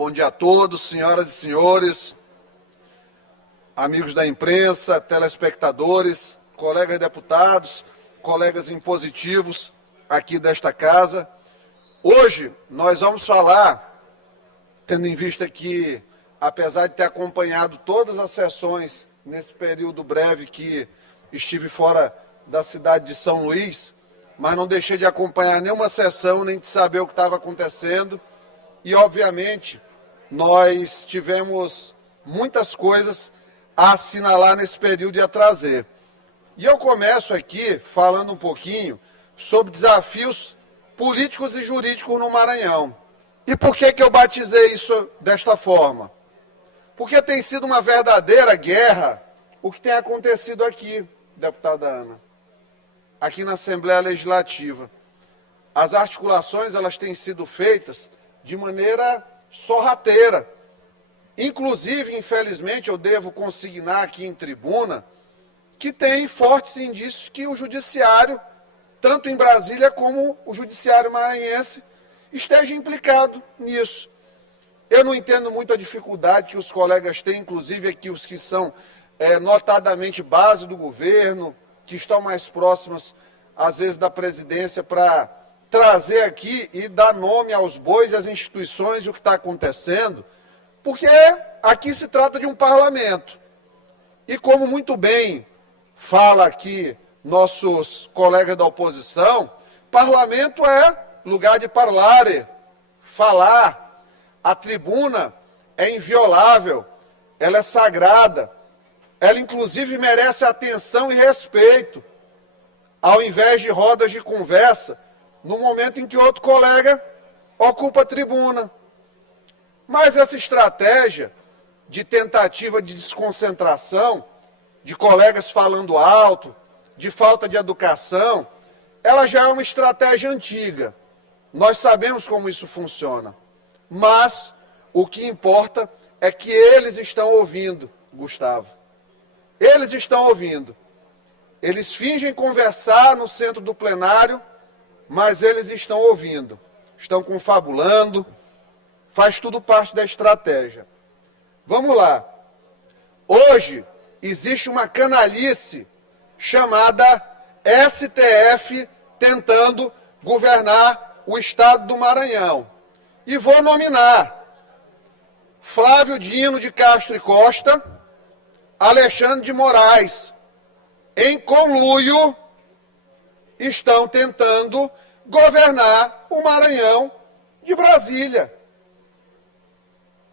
Bom dia a todos, senhoras e senhores, amigos da imprensa, telespectadores, colegas deputados, colegas impositivos aqui desta casa. Hoje nós vamos falar, tendo em vista que, apesar de ter acompanhado todas as sessões nesse período breve que estive fora da cidade de São Luís, mas não deixei de acompanhar nenhuma sessão, nem de saber o que estava acontecendo. E, obviamente, nós tivemos muitas coisas a assinalar nesse período e a trazer. E eu começo aqui falando um pouquinho sobre desafios políticos e jurídicos no Maranhão. E por que eu batizei isso desta forma? Porque tem sido uma verdadeira guerra o que tem acontecido aqui, deputada Ana, aqui na Assembleia Legislativa. As articulações elas têm sido feitas de maneira sorrateira. Inclusive, infelizmente, eu devo consignar aqui em tribuna que tem fortes indícios que o judiciário, tanto em Brasília como o judiciário maranhense, esteja implicado nisso. Eu não entendo muito a dificuldade que os colegas têm, inclusive aqui os que são notadamente base do governo, que estão mais próximas, às vezes, da presidência, para trazer aqui e dar nome aos bois, às instituições e o que está acontecendo, porque aqui se trata de um parlamento. E como muito bem fala aqui nossos colegas da oposição, parlamento é lugar de parlare, falar. A tribuna é inviolável, ela é sagrada, ela inclusive merece atenção e respeito, ao invés de rodas de conversa, no momento em que outro colega ocupa a tribuna. Mas essa estratégia de tentativa de desconcentração, de colegas falando alto, de falta de educação, ela já é uma estratégia antiga. Nós sabemos como isso funciona. Mas o que importa é que eles estão ouvindo, Gustavo. Eles estão ouvindo. Eles fingem conversar no centro do plenário, mas eles estão ouvindo, estão confabulando, faz tudo parte da estratégia. Vamos lá. Hoje existe uma canalice chamada STF tentando governar o estado do Maranhão. E vou nominar Flávio Dino de Castro e Costa, Alexandre de Moraes, em conluio, estão tentando governar o Maranhão de Brasília.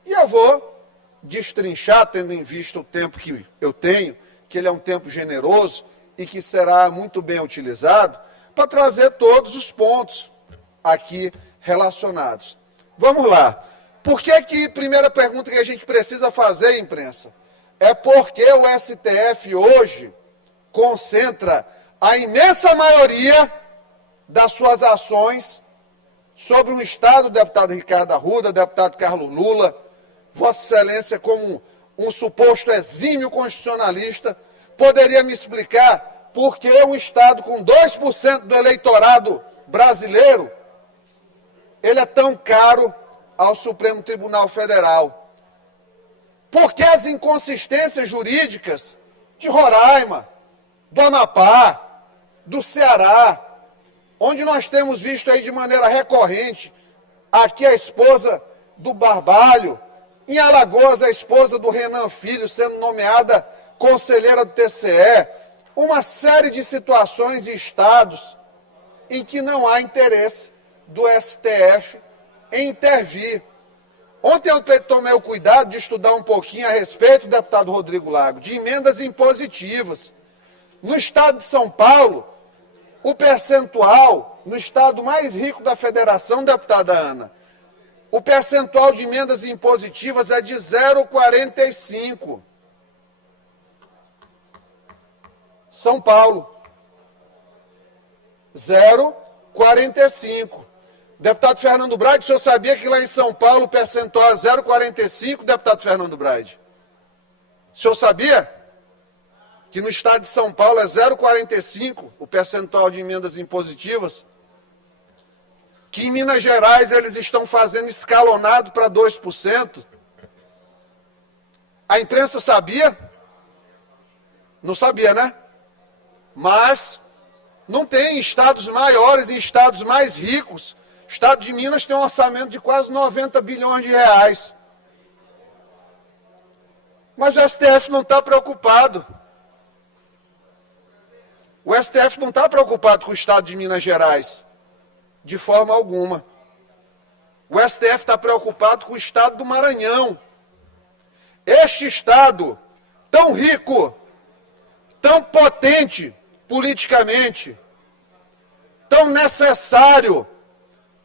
E eu vou destrinchar, tendo em vista o tempo que eu tenho, que ele é um tempo generoso e que será muito bem utilizado, para trazer todos os pontos aqui relacionados. Vamos lá. Por que primeira pergunta que a gente precisa fazer, imprensa, é porque o STF hoje concentra a imensa maioria das suas ações sobre um Estado, deputado Ricardo Arruda, deputado Carlos Lula, Vossa Excelência, como um suposto exímio constitucionalista, poderia me explicar por que um Estado com 2% do eleitorado brasileiro, ele é tão caro ao Supremo Tribunal Federal? Por que as inconsistências jurídicas de Roraima, do Amapá, do Ceará, onde nós temos visto aí de maneira recorrente, aqui a esposa do Barbalho, em Alagoas a esposa do Renan Filho sendo nomeada conselheira do TCE, uma série de situações e estados em que não há interesse do STF em intervir. Ontem eu tomei o cuidado de estudar um pouquinho a respeito, deputado Rodrigo Lago, de emendas impositivas. No estado de São Paulo, o percentual, no estado mais rico da federação, deputada Ana, o percentual de emendas impositivas é de 0,45. São Paulo, 0,45. Deputado Fernando Braide, o senhor sabia que lá em São Paulo o percentual é 0,45, deputado Fernando Braide? O senhor sabia que no estado de São Paulo é 0,45 o percentual de emendas impositivas? que em Minas Gerais eles estão fazendo escalonado para 2%. A imprensa sabia? Não sabia, né? Mas não tem estados maiores e estados mais ricos. O estado de Minas tem um orçamento de quase 90 bilhões de reais. Mas o STF não está preocupado. O STF não está preocupado com o estado de Minas Gerais, de forma alguma. O STF está preocupado com o estado do Maranhão. Este estado, tão rico, tão potente politicamente, tão necessário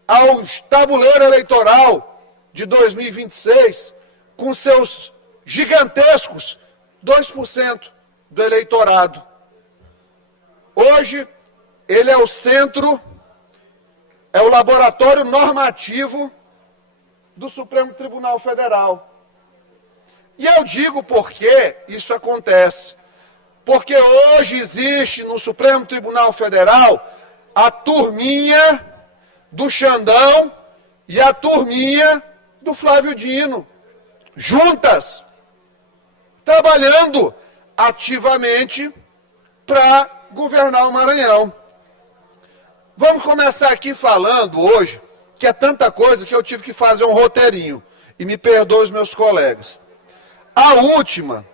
ao tabuleiro eleitoral de 2026, com seus gigantescos 2% do eleitorado. Hoje, ele é o centro, é o laboratório normativo do Supremo Tribunal Federal. E eu digo por que isso acontece. Porque hoje existe no Supremo Tribunal Federal a turminha do Xandão e a turminha do Flávio Dino, juntas, trabalhando ativamente para governar o Maranhão. Vamos começar aqui falando hoje, que é tanta coisa que eu tive que fazer um roteirinho, e me perdoem os meus colegas. A última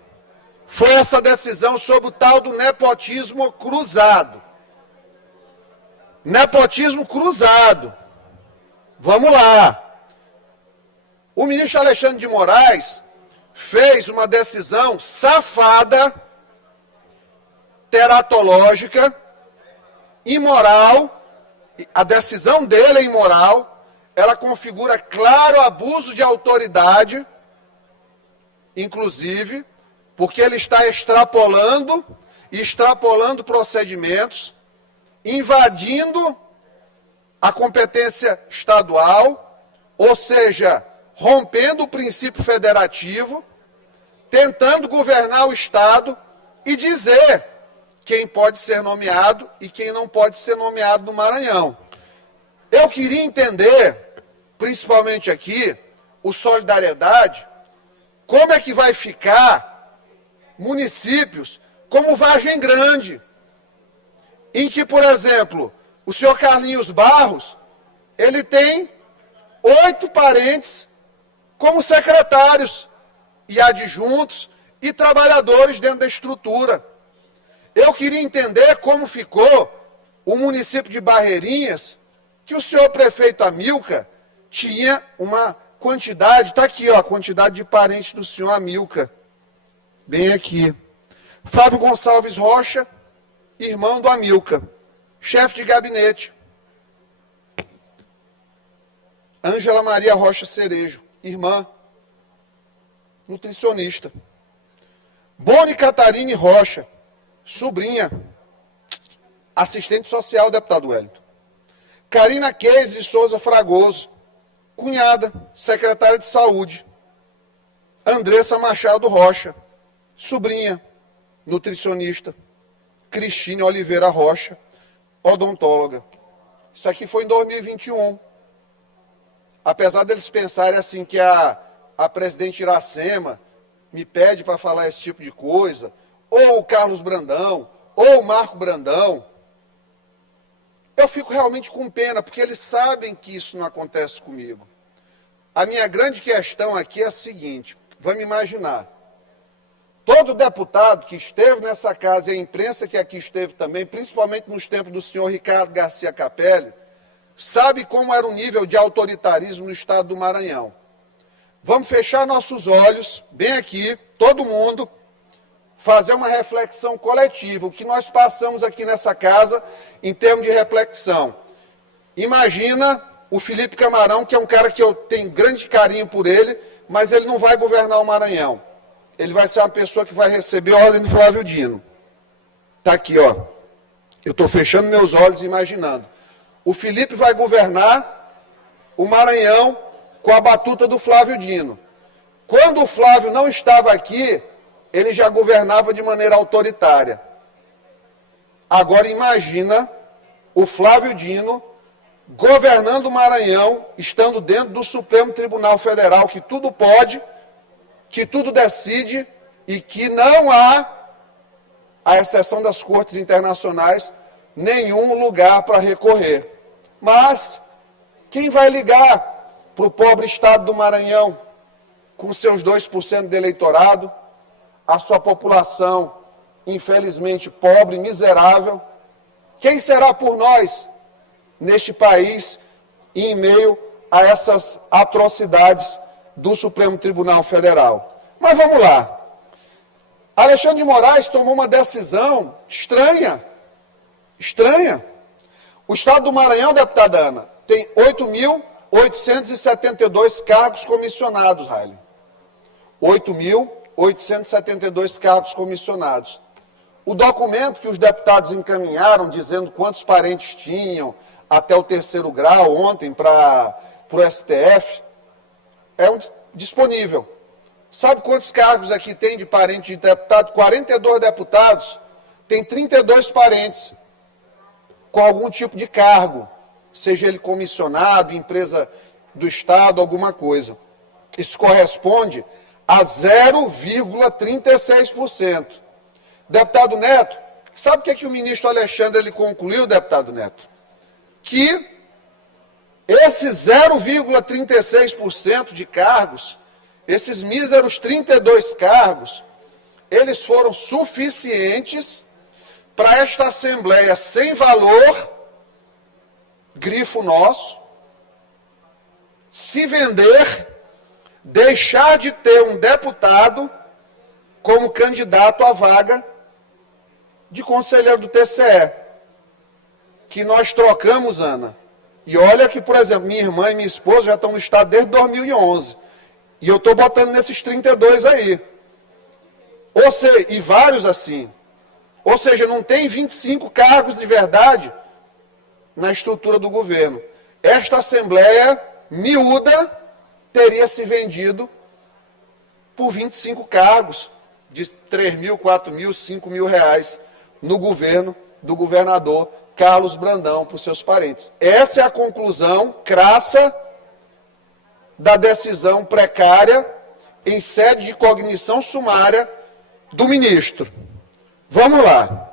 foi essa decisão sobre o tal do nepotismo cruzado. Nepotismo cruzado. Vamos lá. O ministro Alexandre de Moraes fez uma decisão safada, teratológica, imoral. A decisão dele é imoral. Ela configura claro abuso de autoridade, inclusive, porque ele está extrapolando procedimentos, invadindo a competência estadual, ou seja, rompendo o princípio federativo, tentando governar o Estado e dizer quem pode ser nomeado e quem não pode ser nomeado no Maranhão. Eu queria entender, principalmente aqui, o Solidariedade, como é que vai ficar municípios como Vargem Grande, em que, por exemplo, o senhor Carlinhos Barros, ele tem 8 parentes como secretários e adjuntos e trabalhadores dentro da estrutura. Eu queria entender como ficou o município de Barreirinhas, que o senhor prefeito Amilcar tinha uma quantidade, está aqui, ó, a quantidade de parentes do senhor Amilcar, bem aqui. Fábio Gonçalves Rocha, irmão do Amilcar, chefe de gabinete. Ângela Maria Rocha Cerejo, irmã, nutricionista. Boni Catarine Rocha, sobrinha, assistente social, deputado Wellington. Karina Keise de Souza Fragoso, cunhada, secretária de saúde. Andressa Machado Rocha, sobrinha, nutricionista. Cristine Oliveira Rocha, odontóloga. Isso aqui foi em 2021. Apesar deles pensarem assim que a presidente Iracema me pede para falar esse tipo de coisa, ou o Carlos Brandão, ou o Marco Brandão, eu fico realmente com pena, porque eles sabem que isso não acontece comigo. A minha grande questão aqui é a seguinte, vamos imaginar, todo deputado que esteve nessa casa e a imprensa que aqui esteve também, principalmente nos tempos do senhor Ricardo Garcia Capelli, sabe como era o nível de autoritarismo no estado do Maranhão. Vamos fechar nossos olhos, bem aqui, todo mundo, fazer uma reflexão coletiva, o que nós passamos aqui nessa casa em termos de reflexão. Imagina o Felipe Camarão, que é um cara que eu tenho grande carinho por ele, mas ele não vai governar o Maranhão. Ele vai ser uma pessoa que vai receber a ordem do Flávio Dino. Está aqui, ó. Eu estou fechando meus olhos e imaginando. O Felipe vai governar o Maranhão com a batuta do Flávio Dino. Quando o Flávio não estava aqui, ele já governava de maneira autoritária. Agora imagina o Flávio Dino governando o Maranhão, estando dentro do Supremo Tribunal Federal, que tudo pode, que tudo decide e que não há, à exceção das cortes internacionais, nenhum lugar para recorrer. Mas quem vai ligar para o pobre estado do Maranhão, com seus 2% de eleitorado, a sua população, infelizmente, pobre, miserável? Quem será por nós neste país e em meio a essas atrocidades do Supremo Tribunal Federal? Mas vamos lá. Alexandre de Moraes tomou uma decisão estranha. O estado do Maranhão, deputada Ana, tem 8.872 cargos comissionados, Raile. 8.872 cargos comissionados. O documento que os deputados encaminharam, dizendo quantos parentes tinham até o 3º grau, ontem, para o STF, é disponível. Sabe quantos cargos aqui tem de parente de deputado? 42 deputados, tem 32 parentes com algum tipo de cargo, seja ele comissionado, empresa do Estado, alguma coisa. Isso corresponde a 0,36%. Deputado Neto, sabe o que o ministro Alexandre ele concluiu, deputado Neto? Que esses 0,36% de cargos, esses míseros 32 cargos, eles foram suficientes para esta Assembleia sem valor, grifo nosso, se vender, deixar de ter um deputado como candidato à vaga de conselheiro do TCE, que nós trocamos, Ana. E olha que, por exemplo, minha irmã e minha esposa já estão no Estado desde 2011. E eu estou botando nesses 32 aí. Ou seja, e vários assim. Ou seja, não tem 25 cargos de verdade na estrutura do governo. Esta Assembleia miúda teria se vendido por 25 cargos de 3 mil, 4 mil, 5 mil reais no governo do governador Carlos Brandão para os seus parentes. Essa é a conclusão crassa da decisão precária em sede de cognição sumária do ministro. Vamos lá.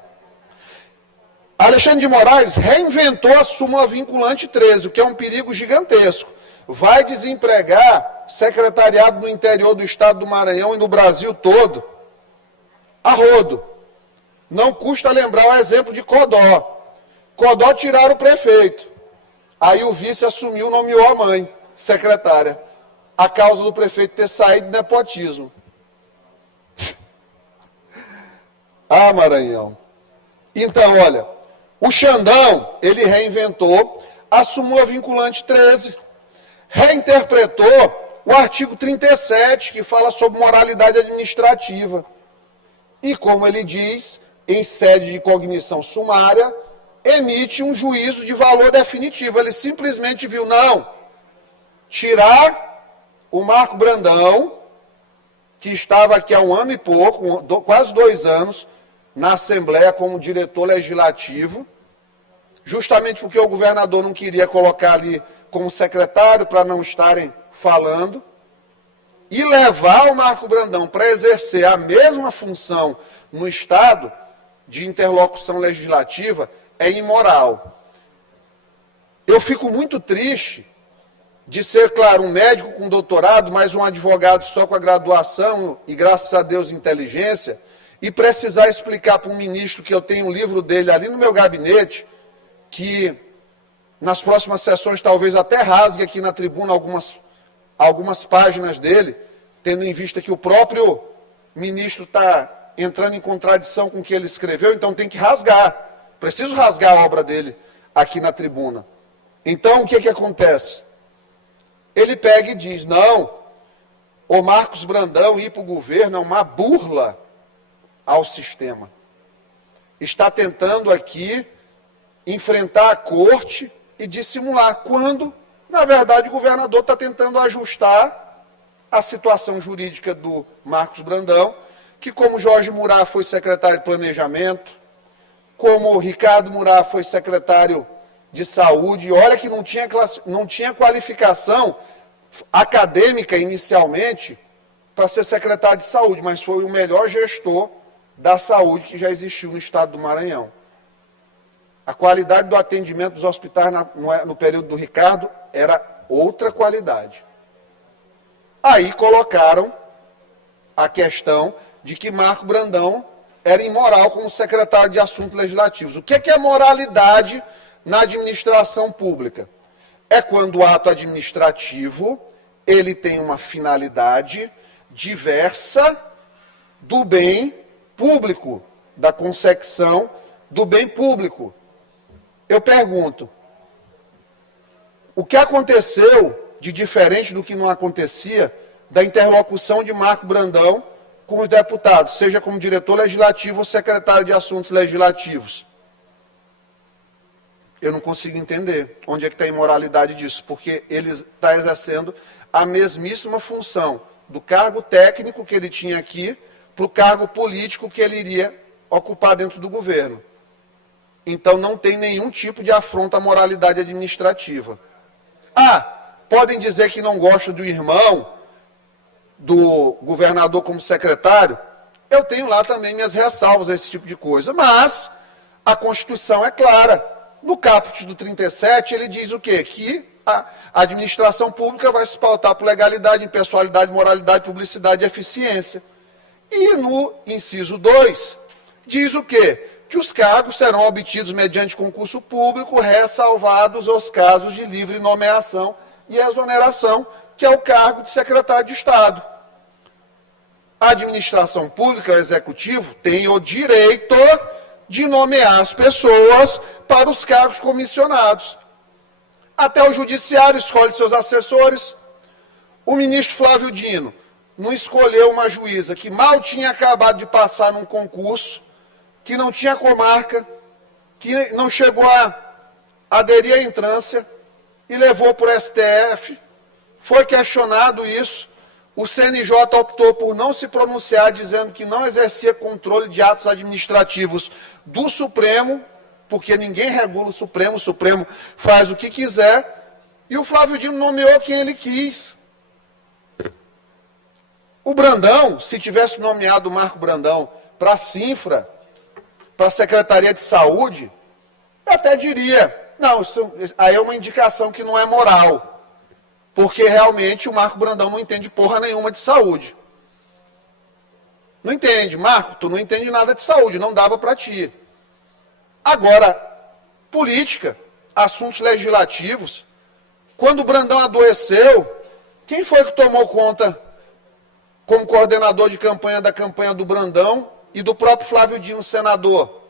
Alexandre de Moraes reinventou a súmula vinculante 13, o que é um perigo gigantesco. Vai desempregar secretariado no interior do estado do Maranhão e no Brasil todo a rodo. Não custa lembrar o exemplo de Codó. Codó tiraram o prefeito. Aí o vice assumiu, nomeou a mãe, secretária, a causa do prefeito ter saído do nepotismo. Ah, Maranhão. Então, olha, o Xandão, ele reinventou a súmula vinculante 13, reinterpretou o artigo 37, que fala sobre moralidade administrativa. E, como ele diz, em sede de cognição sumária, emite um juízo de valor definitivo. Ele simplesmente viu, não, tirar o Marco Brandão, que estava aqui há 1 ano e pouco, quase 2 anos, na Assembleia como diretor legislativo, justamente porque o governador não queria colocar ali como secretário para não estarem falando, e levar o Marco Brandão para exercer a mesma função no Estado de interlocução legislativa é imoral. Eu fico muito triste de ser, claro, um médico com doutorado, mas um advogado só com a graduação e, graças a Deus, inteligência, e precisar explicar para um ministro que eu tenho um livro dele ali no meu gabinete, que nas próximas sessões talvez até rasgue aqui na tribuna algumas páginas dele, tendo em vista que o próprio ministro está entrando em contradição com o que ele escreveu, então tem que rasgar. Preciso rasgar a obra dele aqui na tribuna. Então, o que acontece? Ele pega e diz, não, o Marcos Brandão ir para o governo é uma burla ao sistema. Está tentando aqui enfrentar a corte e dissimular, quando, na verdade, o governador está tentando ajustar a situação jurídica do Marcos Brandão, que, como Jorge Murat foi secretário de Planejamento, como Ricardo Murat foi secretário de saúde. Olha que não tinha qualificação acadêmica inicialmente para ser secretário de saúde, mas foi o melhor gestor da saúde que já existiu no estado do Maranhão. A qualidade do atendimento dos hospitais no período do Ricardo era outra qualidade. Aí colocaram a questão de que Marco Brandão era imoral como secretário de Assuntos Legislativos. O que é moralidade na administração pública? É quando o ato administrativo ele tem uma finalidade diversa do bem público, da consecução do bem público. Eu pergunto, o que aconteceu de diferente do que não acontecia da interlocução de Marco Brandão com os deputados, seja como diretor legislativo ou secretário de Assuntos Legislativos? Eu não consigo entender onde é que está a imoralidade disso, porque ele está exercendo a mesmíssima função do cargo técnico que ele tinha aqui para o cargo político que ele iria ocupar dentro do governo. Então não tem nenhum tipo de afronta à moralidade administrativa. Podem dizer que não gostam do irmão do governador como secretário. Eu tenho lá também minhas ressalvas a esse tipo de coisa, mas a Constituição é clara. No caput do 37, ele diz o quê? Que a administração pública vai se pautar por legalidade, impessoalidade, moralidade, publicidade e eficiência. E no inciso 2, diz o quê? Que os cargos serão obtidos mediante concurso público, ressalvados os casos de livre nomeação e exoneração, que é o cargo de secretário de Estado. A administração pública, o executivo, tem o direito de nomear as pessoas para os cargos comissionados. Até o judiciário escolhe seus assessores. O ministro Flávio Dino não escolheu uma juíza que mal tinha acabado de passar num concurso, que não tinha comarca, que não chegou a aderir à entrância e levou para o STF. Foi questionado isso. O CNJ optou por não se pronunciar, dizendo que não exercia controle de atos administrativos do Supremo, porque ninguém regula o Supremo faz o que quiser, e o Flávio Dino nomeou quem ele quis. O Brandão, se tivesse nomeado o Marco Brandão para a Sinfra, para a Secretaria de Saúde, eu até diria, não, isso aí é uma indicação que não é moral, porque realmente o Marco Brandão não entende porra nenhuma de saúde. Não entende, Marco, tu não entende nada de saúde, não dava para ti. Agora, política, assuntos legislativos, quando o Brandão adoeceu, quem foi que tomou conta como coordenador de campanha da campanha do Brandão e do próprio Flávio Dino, senador?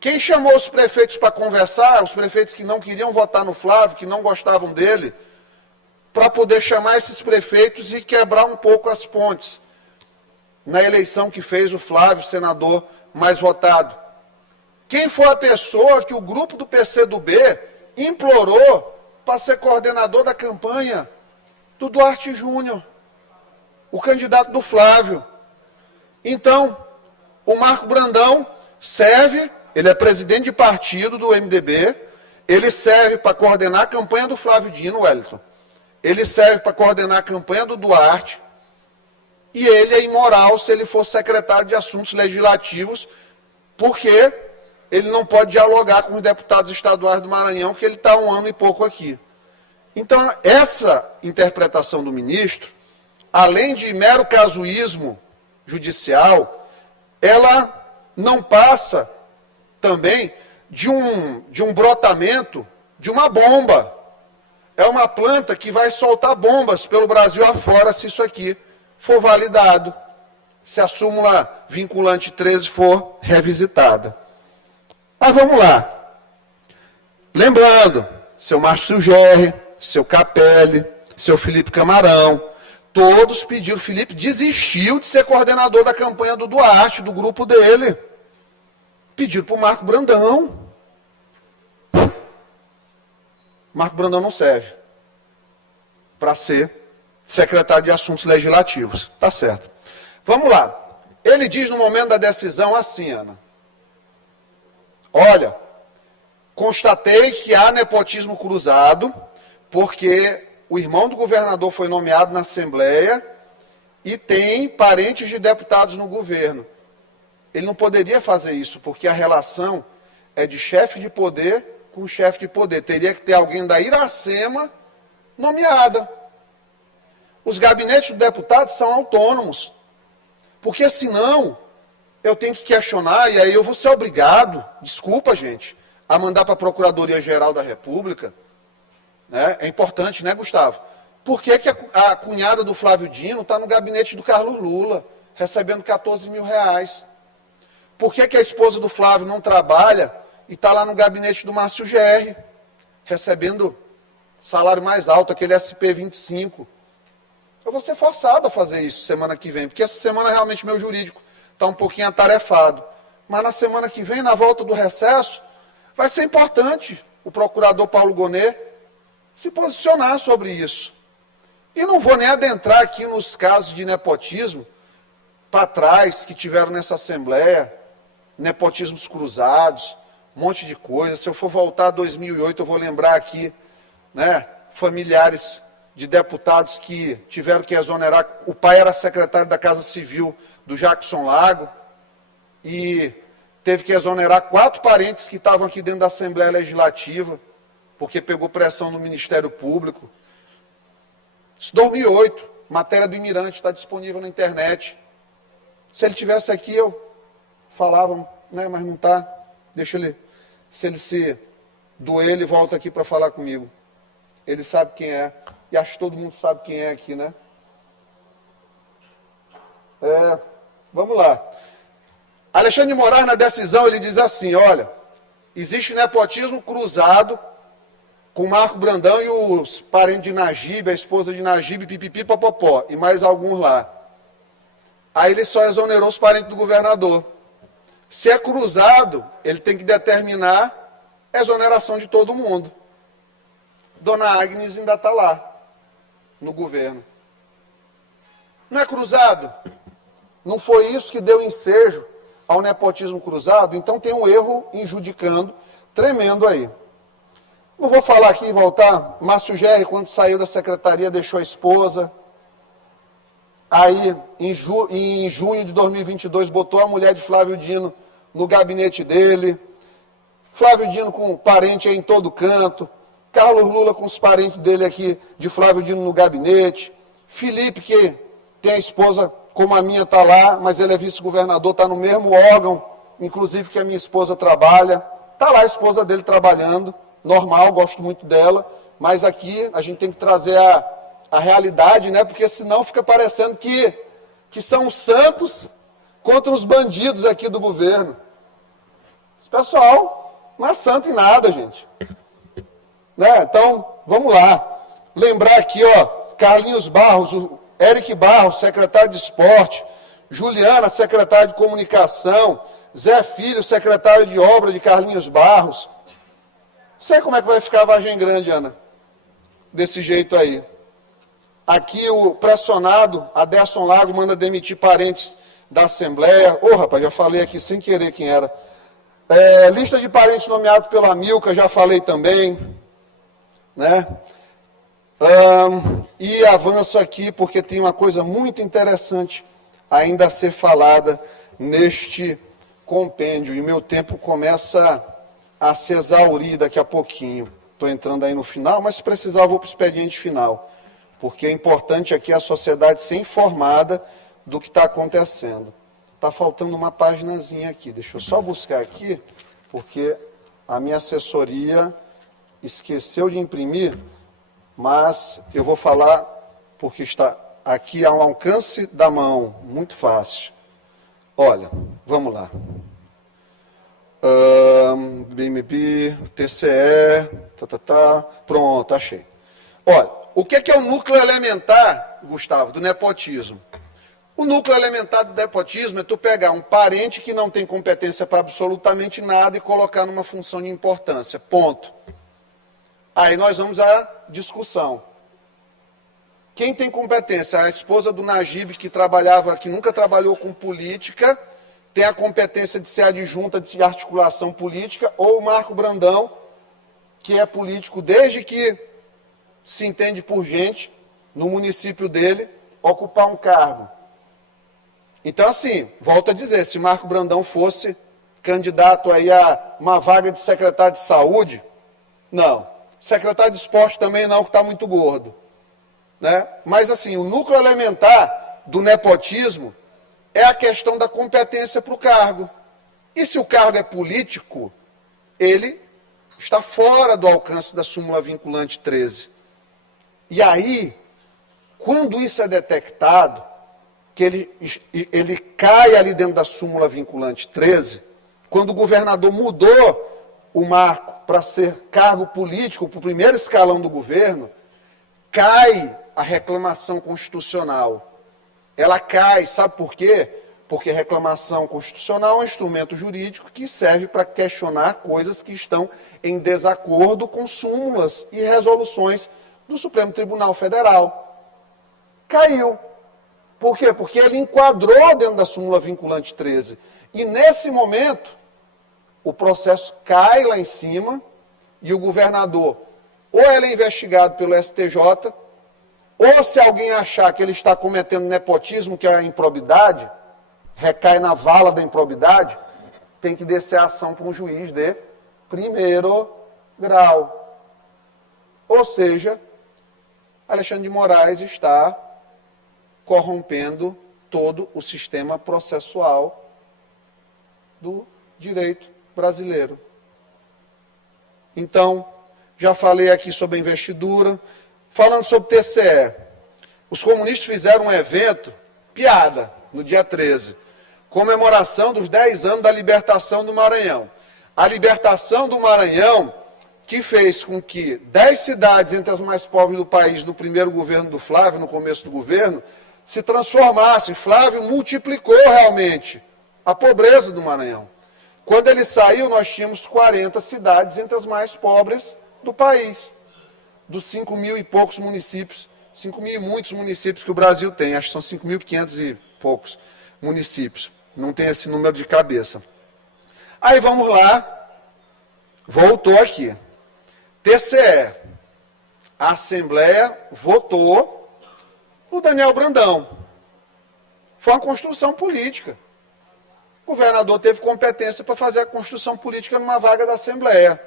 Quem chamou os prefeitos para conversar, os prefeitos que não queriam votar no Flávio, que não gostavam dele, para poder chamar esses prefeitos e quebrar um pouco as pontes na eleição que fez o Flávio, senador mais votado? Quem foi a pessoa que o grupo do PCdoB implorou para ser coordenador da campanha do Duarte Júnior, o candidato do Flávio? Então, o Marco Brandão serve, ele é presidente de partido do MDB, ele serve para coordenar a campanha do Flávio Dino, Wellington. Ele serve para coordenar a campanha do Duarte, e ele é imoral se ele for secretário de Assuntos Legislativos, porque ele não pode dialogar com os deputados estaduais do Maranhão, que ele está há 1 ano e pouco aqui. Então, essa interpretação do ministro, além de mero casuísmo judicial, ela não passa também de um brotamento de uma bomba. É uma planta que vai soltar bombas pelo Brasil afora se isso aqui for validado, se a súmula vinculante 13 for revisitada. Mas vamos lá. Lembrando, seu Márcio Gerri, seu Capelli, seu Felipe Camarão, todos pediram. Felipe desistiu de ser coordenador da campanha do Duarte, do grupo dele. Pediram para o Marco Brandão. Marco Brandão não serve para ser secretário de Assuntos Legislativos. Tá certo. Vamos lá. Ele diz no momento da decisão assim, Ana: olha, Constatei que há nepotismo cruzado, porque o irmão do governador foi nomeado na Assembleia e tem parentes de deputados no governo. Ele não poderia fazer isso, porque a relação é de chefe de poder com chefe de poder. Teria que ter alguém da Iracema nomeada. Os gabinetes dos deputados são autônomos, porque senão eu tenho que questionar, e aí eu vou ser obrigado, desculpa gente, a mandar para a Procuradoria-Geral da República. Né? É importante, né, Gustavo? Por que a cunhada do Flávio Dino está no gabinete do Carlos Lula, recebendo 14 mil reais? Por que a esposa do Flávio não trabalha e está lá no gabinete do Márcio GR, recebendo salário mais alto, aquele SP 25? Eu vou ser forçado a fazer isso semana que vem, porque essa semana realmente meu jurídico está um pouquinho atarefado. Mas na semana que vem, na volta do recesso, vai ser importante o procurador Paulo Gonet se posicionar sobre isso. E não vou nem adentrar aqui nos casos de nepotismo para trás que tiveram nessa Assembleia, nepotismos cruzados, um monte de coisa. Se eu for voltar a 2008, eu vou lembrar aqui, né, familiares de deputados que tiveram que exonerar. O pai era secretário da Casa Civil do Jackson Lago e teve que exonerar 4 parentes que estavam aqui dentro da Assembleia Legislativa, porque pegou pressão no Ministério Público. Isso 2008, matéria do Imirante, está disponível na internet. Se ele tivesse aqui, eu falava, né, mas não está. Deixa ele, se ele se doer, ele volta aqui para falar comigo. Ele sabe quem é, e acho que todo mundo sabe quem é aqui, né? Vamos lá. Alexandre de Moraes, na decisão, ele diz assim, olha, existe nepotismo cruzado com Marco Brandão e os parentes de Najib, a esposa de Najib, pipipi, popopó, e mais alguns lá. Aí ele só exonerou os parentes do governador. Se é cruzado, ele tem que determinar a exoneração de todo mundo. Dona Agnes ainda está lá, no governo. Não é cruzado? Não foi isso que deu ensejo ao nepotismo cruzado? Então tem um erro injudicando tremendo aí. Não vou falar aqui e voltar. Márcio GR, quando saiu da secretaria, deixou a esposa. Aí, em junho de 2022, botou a mulher de Flávio Dino no gabinete dele. Flávio Dino com parente aí em todo canto. Carlos Lula com os parentes dele aqui, de Flávio Dino no gabinete. Felipe, que tem a esposa como a minha, está lá, mas ele é vice-governador, está no mesmo órgão, inclusive que a minha esposa trabalha. Está lá a esposa dele trabalhando. Normal, gosto muito dela, mas aqui a gente tem que trazer a realidade, né? Porque senão fica parecendo que são os santos contra os bandidos aqui do governo. Esse pessoal não é santo em nada, gente. Né? Então, vamos lá. Lembrar aqui, ó, Carlinhos Barros, o Eric Barros, secretário de Esporte, Juliana, secretária de Comunicação, Zé Filho, secretário de Obra de Carlinhos Barros. Sei como é que vai ficar a Vargem Grande, Ana, desse jeito aí. Aqui o pressionado, Aderson Lago, manda demitir parentes da Assembleia. Rapaz, já falei aqui sem querer quem era. Lista de parentes nomeados pela Milka, já falei também. Né? E avanço aqui, porque tem uma coisa muito interessante ainda a ser falada neste compêndio. E meu tempo começa a se exaurir daqui a pouquinho. Estou entrando aí no final, mas se precisar eu vou para o expediente final, porque é importante aqui a sociedade ser informada do que está acontecendo. Está faltando uma paginazinha aqui, deixa eu só buscar aqui, porque a minha assessoria esqueceu de imprimir, mas eu vou falar, porque está aqui ao alcance da mão, muito fácil. Olha, vamos lá. BMB, TCE, pronto, achei. Olha, o que é o núcleo elementar, Gustavo, do nepotismo? O núcleo elementar do nepotismo é tu pegar um parente que não tem competência para absolutamente nada e colocar numa função de importância, ponto. Aí nós vamos à discussão. Quem tem competência? A esposa do Najib, que nunca trabalhou com política, tem a competência de ser adjunta de articulação política, ou o Marco Brandão, que é político desde que se entende por gente, no município dele, ocupar um cargo. Então, assim, volto a dizer, se Marco Brandão fosse candidato aí a uma vaga de secretário de saúde, não. Secretário de esporte também não, que está muito gordo. Né? Mas, assim, o núcleo elementar do nepotismo é a questão da competência para o cargo. E se o cargo é político, ele está fora do alcance da súmula vinculante 13. E aí, quando isso é detectado, que ele cai ali dentro da súmula vinculante 13, quando o governador mudou o marco para ser cargo político para o primeiro escalão do governo, cai a reclamação constitucional. Ela cai, sabe por quê? Porque reclamação constitucional é um instrumento jurídico que serve para questionar coisas que estão em desacordo com súmulas e resoluções do Supremo Tribunal Federal. Caiu. Por quê? Porque ele enquadrou dentro da súmula vinculante 13. E nesse momento, o processo cai lá em cima e o governador, ou ele é investigado pelo STJ, ou se alguém achar que ele está cometendo nepotismo, que é a improbidade, recai na vala da improbidade, tem que descer a ação para um juiz de primeiro grau. Ou seja, Alexandre de Moraes está corrompendo todo o sistema processual do direito brasileiro. Então, já falei aqui sobre a investidura. Falando sobre TCE, os comunistas fizeram um evento, piada, no dia 13, comemoração dos 10 anos da libertação do Maranhão. A libertação do Maranhão, que fez com que 10 cidades entre as mais pobres do país, no primeiro governo do Flávio, no começo do governo, se transformassem. Flávio multiplicou realmente a pobreza do Maranhão. Quando ele saiu, nós tínhamos 40 cidades entre as mais pobres do país, dos 5 mil e poucos municípios, 5 mil e muitos municípios que o Brasil tem, acho que são 5.500 e poucos municípios, não tem esse número de cabeça. Aí vamos lá, voltou aqui, TCE, a Assembleia votou o Daniel Brandão, foi uma construção política. O governador teve competência para fazer a construção política numa vaga da Assembleia.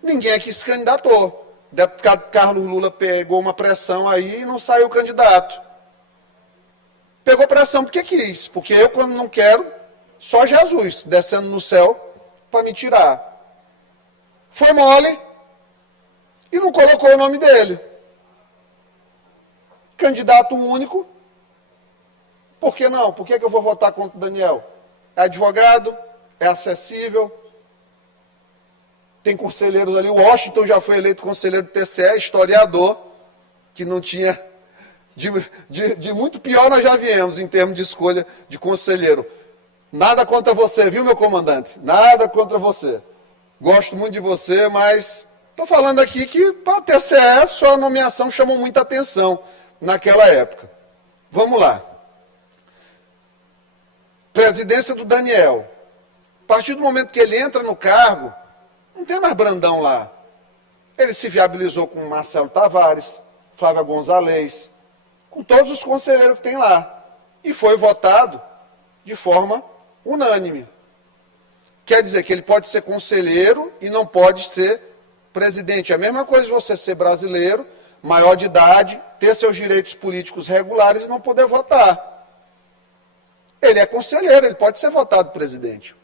Ninguém aqui se candidatou. O deputado Carlos Lula pegou uma pressão aí e não saiu candidato. Pegou pressão porque quis. Porque eu, quando não quero, só Jesus descendo no céu para me tirar. Foi mole e não colocou o nome dele. Candidato único. Por que não? Por que eu vou votar contra o Daniel? É advogado, é acessível, tem conselheiros ali. O Washington já foi eleito conselheiro do TCE, historiador, que não tinha... De muito pior nós já viemos em termos de escolha de conselheiro. Nada contra você, viu, meu comandante? Nada contra você. Gosto muito de você, mas estou falando aqui que para a TCE sua nomeação chamou muita atenção naquela época. Vamos lá. Presidência do Daniel. A partir do momento que ele entra no cargo, não tem mais Brandão lá. Ele se viabilizou com Marcelo Tavares, Flávia Gonzalez, com todos os conselheiros que tem lá. E foi votado de forma unânime. Quer dizer que ele pode ser conselheiro e não pode ser presidente. É a mesma coisa de você ser brasileiro, maior de idade, ter seus direitos políticos regulares e não poder votar. Ele é conselheiro, ele pode ser votado presidente.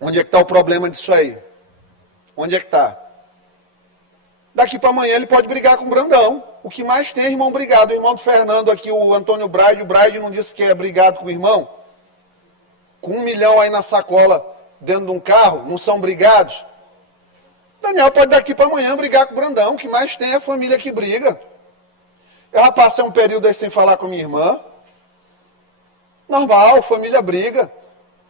Onde é que está o problema disso aí? Onde é que está? Daqui para amanhã ele pode brigar com o Brandão. O que mais tem é irmão brigado. O irmão do Fernando aqui, o Antônio Braide, o Braide não disse que é brigado com o irmão? Com 1 milhão aí na sacola, dentro de um carro, não são brigados? Daniel pode daqui para amanhã brigar com o Brandão. O que mais tem é a família que briga. Eu já passei um período aí sem falar com minha irmã. Normal, família briga.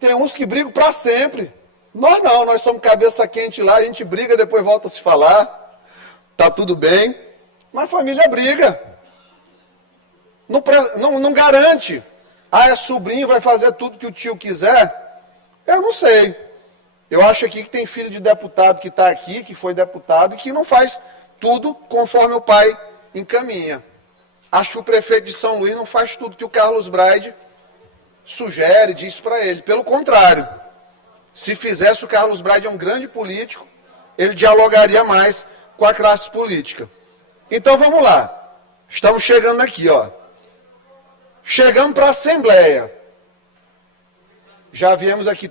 Tem uns que brigam para sempre. Nós não, nós somos cabeça quente lá, a gente briga, depois volta a se falar. Tá tudo bem. Mas família briga. Não garante. Ah, é sobrinho, vai fazer tudo que o tio quiser. Eu não sei. Eu acho aqui que tem filho de deputado que está aqui, que foi deputado, e que não faz tudo conforme o pai encaminha. Acho que o prefeito de São Luís não faz tudo que o Carlos Braide sugere, diz para ele. Pelo contrário, se fizesse, o Carlos Braide é um grande político, ele dialogaria mais com a classe política. Então vamos lá, estamos chegando aqui, ó. Chegamos para a Assembleia. Já viemos aqui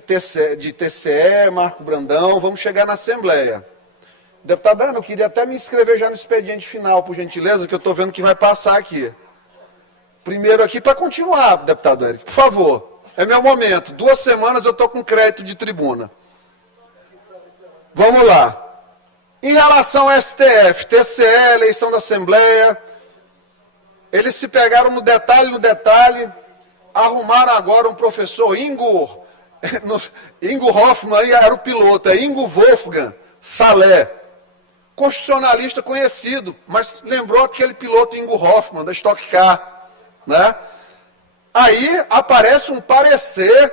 de TCE, Marco Brandão, vamos chegar na Assembleia. Deputada Ana, eu queria até me inscrever já no expediente final, por gentileza, que eu estou vendo que vai passar aqui. Primeiro aqui, para continuar, deputado Érico, por favor. É meu momento. 2 semanas eu estou com crédito de tribuna. Vamos lá. Em relação ao STF, TCE, eleição da Assembleia, eles se pegaram no detalhe, arrumaram agora um professor, Ingo Hoffmann, aí era o piloto, é Ingo Wolfgang Salé, constitucionalista conhecido, mas lembrou aquele piloto Ingo Hoffmann, da Stock Car, né? Aí aparece um parecer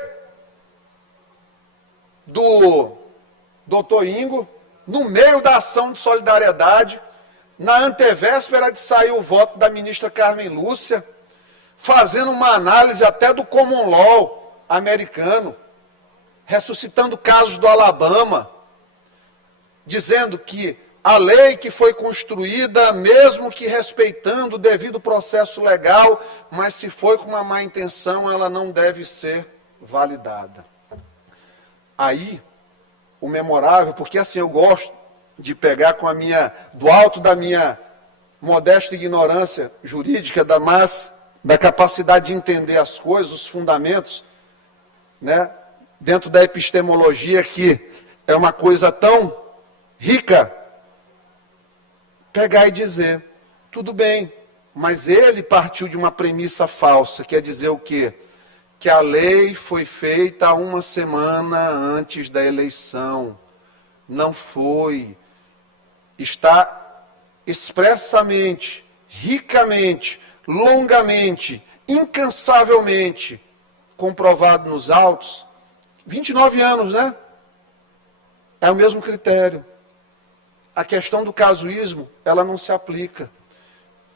do doutor Ingo, no meio da ação de solidariedade, na antevéspera de sair o voto da ministra Carmen Lúcia, fazendo uma análise até do common law americano, ressuscitando casos do Alabama, dizendo que a lei que foi construída, mesmo que respeitando o devido processo legal, mas se foi com uma má intenção, ela não deve ser validada. Aí, o memorável, porque assim eu gosto de pegar do alto da minha modesta ignorância jurídica, da capacidade de entender as coisas, os fundamentos, né, dentro da epistemologia, que é uma coisa tão rica, pegar e dizer, tudo bem, mas ele partiu de uma premissa falsa, quer dizer o quê? Que a lei foi feita 1 semana antes da eleição. Não foi. Está expressamente, ricamente, longamente, incansavelmente comprovado nos autos. 29 anos, né? É o mesmo critério. A questão do casuísmo, ela não se aplica.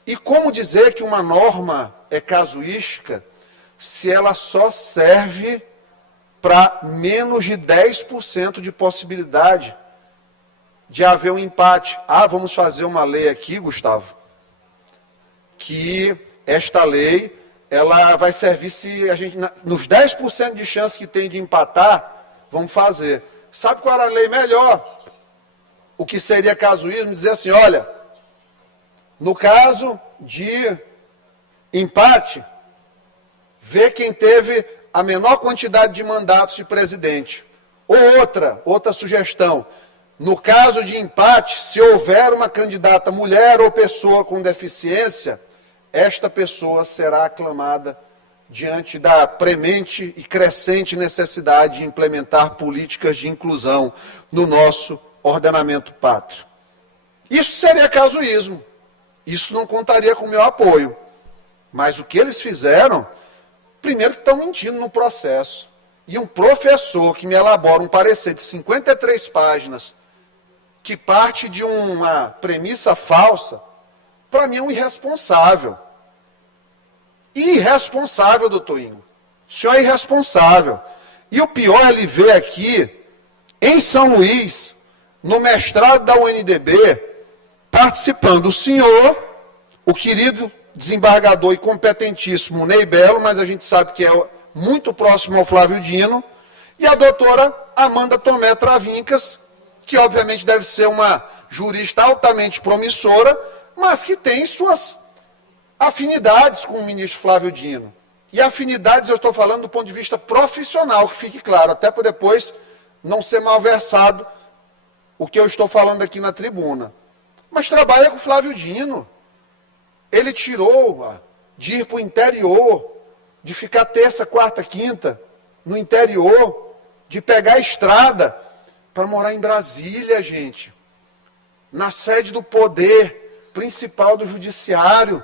E como dizer que uma norma é casuística se ela só serve para menos de 10% de possibilidade de haver um empate? Ah, vamos fazer uma lei aqui, Gustavo, que esta lei, ela vai servir se a gente, nos 10% de chance que tem de empatar, vamos fazer. Sabe qual era a lei melhor? O que seria casuísmo? Dizer assim, olha, no caso de empate, vê quem teve a menor quantidade de mandatos de presidente. Ou outra sugestão, no caso de empate, se houver uma candidata mulher ou pessoa com deficiência, esta pessoa será aclamada diante da premente e crescente necessidade de implementar políticas de inclusão no nosso ordenamento pátrio. Isso seria casuísmo. Isso não contaria com o meu apoio. Mas o que eles fizeram, primeiro que estão mentindo no processo. E um professor que me elabora um parecer de 53 páginas, que parte de uma premissa falsa, para mim é um irresponsável. Irresponsável, doutor Ingo. O senhor é irresponsável. E o pior é ele ver aqui, em São Luís, no mestrado da UNDB, participando o senhor, o querido desembargador e competentíssimo Ney Belo, mas a gente sabe que é muito próximo ao Flávio Dino, e a doutora Amanda Tomé Travincas, que obviamente deve ser uma jurista altamente promissora, mas que tem suas afinidades com o ministro Flávio Dino. E afinidades eu estou falando do ponto de vista profissional, que fique claro, até para depois não ser malversado o que eu estou falando aqui na tribuna. Mas trabalha com o Flávio Dino. Ele tirou de ir para o interior, de ficar terça, quarta, quinta no interior, de pegar a estrada para morar em Brasília, gente. Na sede do poder principal do judiciário.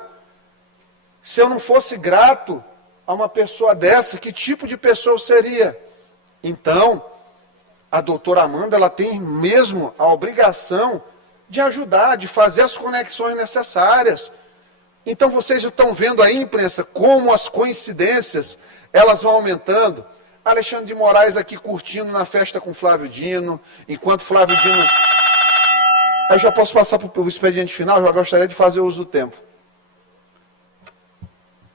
Se eu não fosse grato a uma pessoa dessa, que tipo de pessoa eu seria? Então, A doutora Amanda, ela tem mesmo a obrigação de ajudar, de fazer as conexões necessárias. Então vocês estão vendo aí, imprensa, como as coincidências, elas vão aumentando. Alexandre de Moraes aqui curtindo na festa com Flávio Dino, enquanto Flávio Dino... Aí já posso passar para o expediente final, já gostaria de fazer uso do tempo.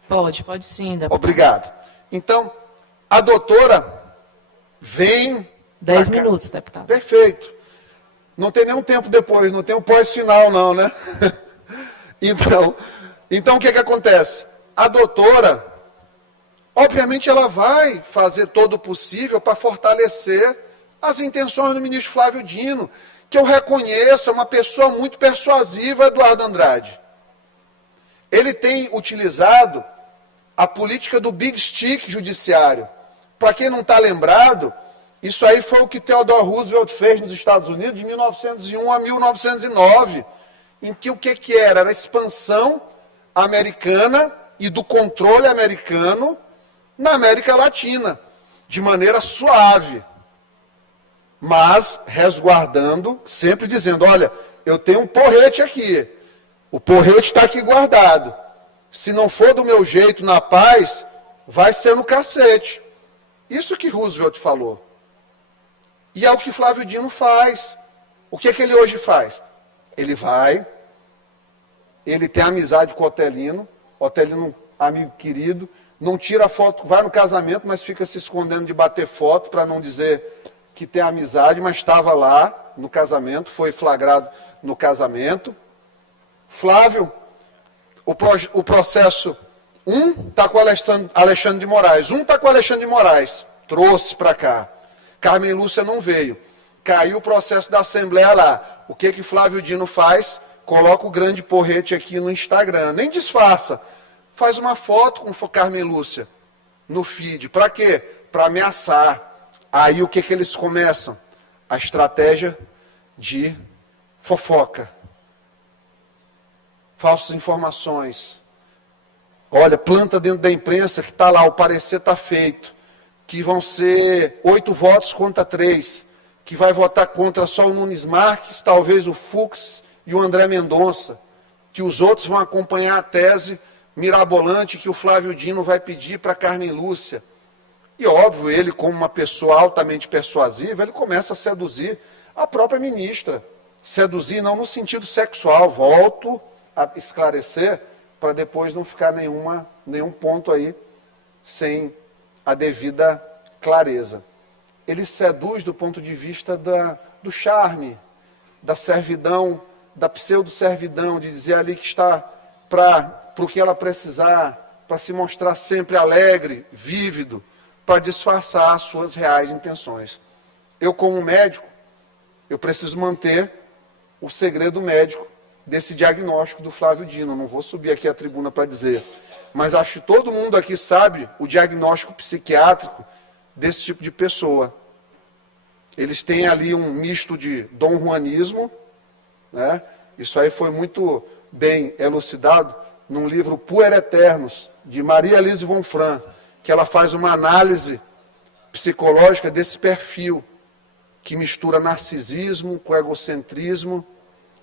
Pode sim, deputado. Obrigado. Então, a doutora vem... 10 minutos, deputado. Perfeito. Não tem nenhum tempo depois, não tem um pós-final não, né? Então o que acontece? A doutora, obviamente ela vai fazer todo o possível para fortalecer as intenções do ministro Flávio Dino, que eu reconheço, é uma pessoa muito persuasiva, Eduardo Andrade. Ele tem utilizado a política do Big Stick judiciário. Para quem não está lembrado, isso aí foi o que Theodore Roosevelt fez nos Estados Unidos de 1901 a 1909, em que o que era? Era a expansão americana e do controle americano na América Latina, de maneira suave, mas resguardando, sempre dizendo, olha, eu tenho um porrete aqui, o porrete está aqui guardado, se não for do meu jeito na paz, vai ser no cacete. Isso que Roosevelt falou. E é o que Flávio Dino faz. O que ele hoje faz? Ele vai, ele tem amizade com o Otelino, amigo querido, não tira foto, vai no casamento, mas fica se escondendo de bater foto para não dizer que tem amizade, mas estava lá no casamento, foi flagrado no casamento. Flávio, o processo 1 está com Alexandre de Moraes, trouxe para cá. Carmen Lúcia não veio. Caiu o processo da Assembleia lá. O que Flávio Dino faz? Coloca o grande porrete aqui no Instagram. Nem disfarça. Faz uma foto com Carmen Lúcia no feed. Para quê? Para ameaçar. Aí o que eles começam? A estratégia de fofoca. Falsas informações. Olha, planta dentro da imprensa que está lá, o parecer está feito. Que vão ser 8 votos contra 3, que vai votar contra só o Nunes Marques, talvez o Fux e o André Mendonça, que os outros vão acompanhar a tese mirabolante que o Flávio Dino vai pedir para Carmen Lúcia. E óbvio, ele como uma pessoa altamente persuasiva, ele começa a seduzir a própria ministra. Seduzir não no sentido sexual, volto a esclarecer, para depois não ficar nenhum ponto aí sem a devida clareza. Ele seduz do ponto de vista do charme, da servidão, da pseudo-servidão, de dizer ali que está para o que ela precisar, para se mostrar sempre alegre, vívido, para disfarçar as suas reais intenções. Eu, como médico, eu preciso manter o segredo médico desse diagnóstico do Flávio Dino. Não vou subir aqui à tribuna para dizer, mas acho que todo mundo aqui sabe o diagnóstico psiquiátrico desse tipo de pessoa. Eles têm ali um misto de dom juanismo, né? Isso aí foi muito bem elucidado num livro Puer Aeternus, de Maria Elise von Fran, que ela faz uma análise psicológica desse perfil, que mistura narcisismo com egocentrismo,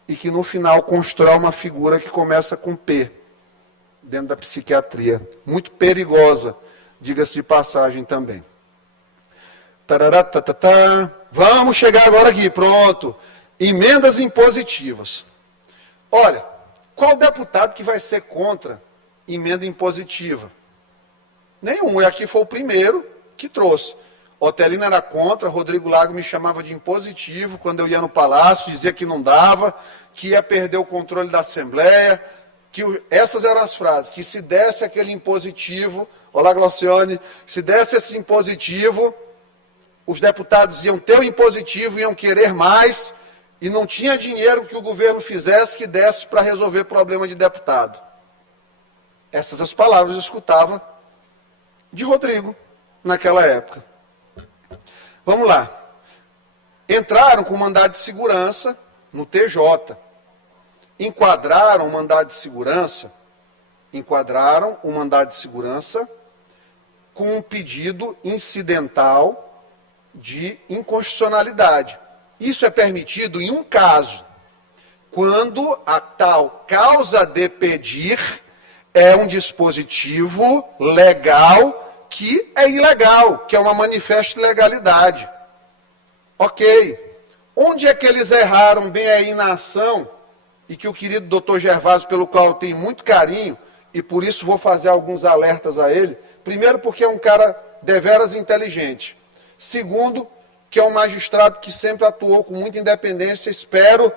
e que no final constrói uma figura que começa com P, dentro da psiquiatria. Muito perigosa, diga-se de passagem também. Vamos chegar agora aqui, pronto. Emendas impositivas. Olha, qual deputado que vai ser contra emenda impositiva? Nenhum, e aqui foi o primeiro que trouxe. Otelino era contra, Rodrigo Lago me chamava de impositivo quando eu ia no Palácio, dizia que não dava, que ia perder o controle da Assembleia, essas eram as frases, que se desse aquele impositivo, olá Glaucione, se desse esse impositivo, os deputados iam ter o impositivo, iam querer mais, e não tinha dinheiro que o governo fizesse que desse para resolver problema de deputado. Essas as palavras eu escutava de Rodrigo naquela época. Vamos lá. Entraram com mandado de segurança no TJ. Enquadraram o mandado de segurança com um pedido incidental de inconstitucionalidade. Isso é permitido em um caso, quando a tal causa de pedir é um dispositivo legal que é ilegal, que é uma manifesta ilegalidade. Ok. Onde é que eles erraram bem aí na ação, e que o querido doutor Gervásio, pelo qual eu tenho muito carinho, e por isso vou fazer alguns alertas a ele, primeiro porque é um cara deveras inteligente, segundo, que é um magistrado que sempre atuou com muita independência, espero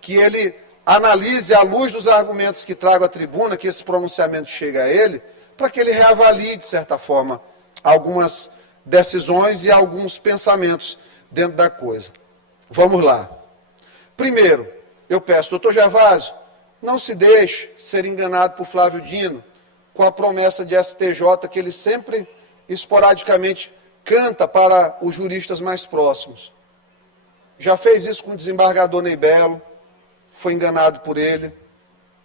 que ele analise à luz dos argumentos que trago à tribuna, que esse pronunciamento chegue a ele, para que ele reavalie, de certa forma, algumas decisões e alguns pensamentos dentro da coisa. Vamos lá. Primeiro, eu peço, doutor Gervásio, não se deixe ser enganado por Flávio Dino com a promessa de STJ que ele sempre, esporadicamente, canta para os juristas mais próximos. Já fez isso com o desembargador Ney Belo, foi enganado por ele,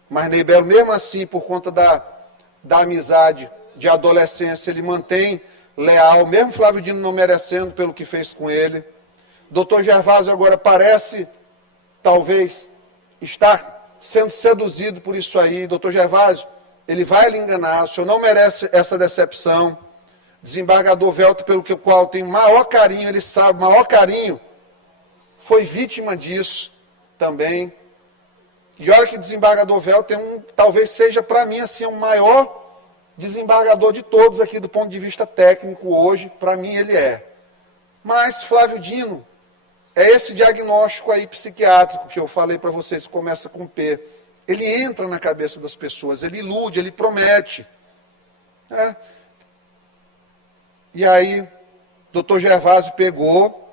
mas Ney Belo, mesmo assim, por conta da amizade de adolescência, ele mantém leal, mesmo Flávio Dino não merecendo pelo que fez com ele. Doutor Gervásio agora parece, talvez, estar sendo seduzido por isso aí. Doutor Gervásio, ele vai lhe enganar, o senhor não merece essa decepção. Desembargador Velto, pelo qual tenho maior carinho, ele sabe, maior carinho, foi vítima disso também. E olha que desembargador Velto talvez seja para mim assim, o maior desembargador de todos aqui do ponto de vista técnico hoje, para mim ele é. Mas Flávio Dino, é esse diagnóstico aí psiquiátrico que eu falei para vocês, que começa com P. Ele entra na cabeça das pessoas, ele ilude, ele promete. Né? E aí, doutor Gervásio pegou,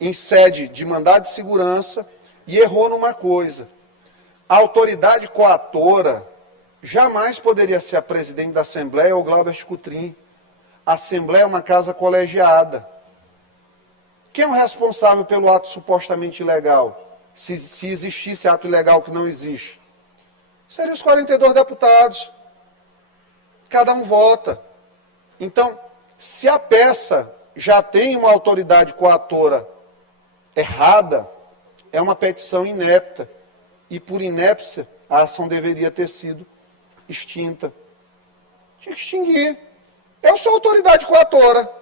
em sede de mandado de segurança, e errou numa coisa. A autoridade coatora jamais poderia ser a presidente da Assembleia ou Glaubert Coutrin. A Assembleia é uma casa colegiada. Quem é o responsável pelo ato supostamente ilegal? Se existisse ato ilegal que não existe. Seriam os 42 deputados. Cada um vota. Então, se a peça já tem uma autoridade coatora errada, é uma petição inepta. E por inépcia, a ação deveria ter sido extinta. Tinha que extinguir. Eu sou autoridade coatora.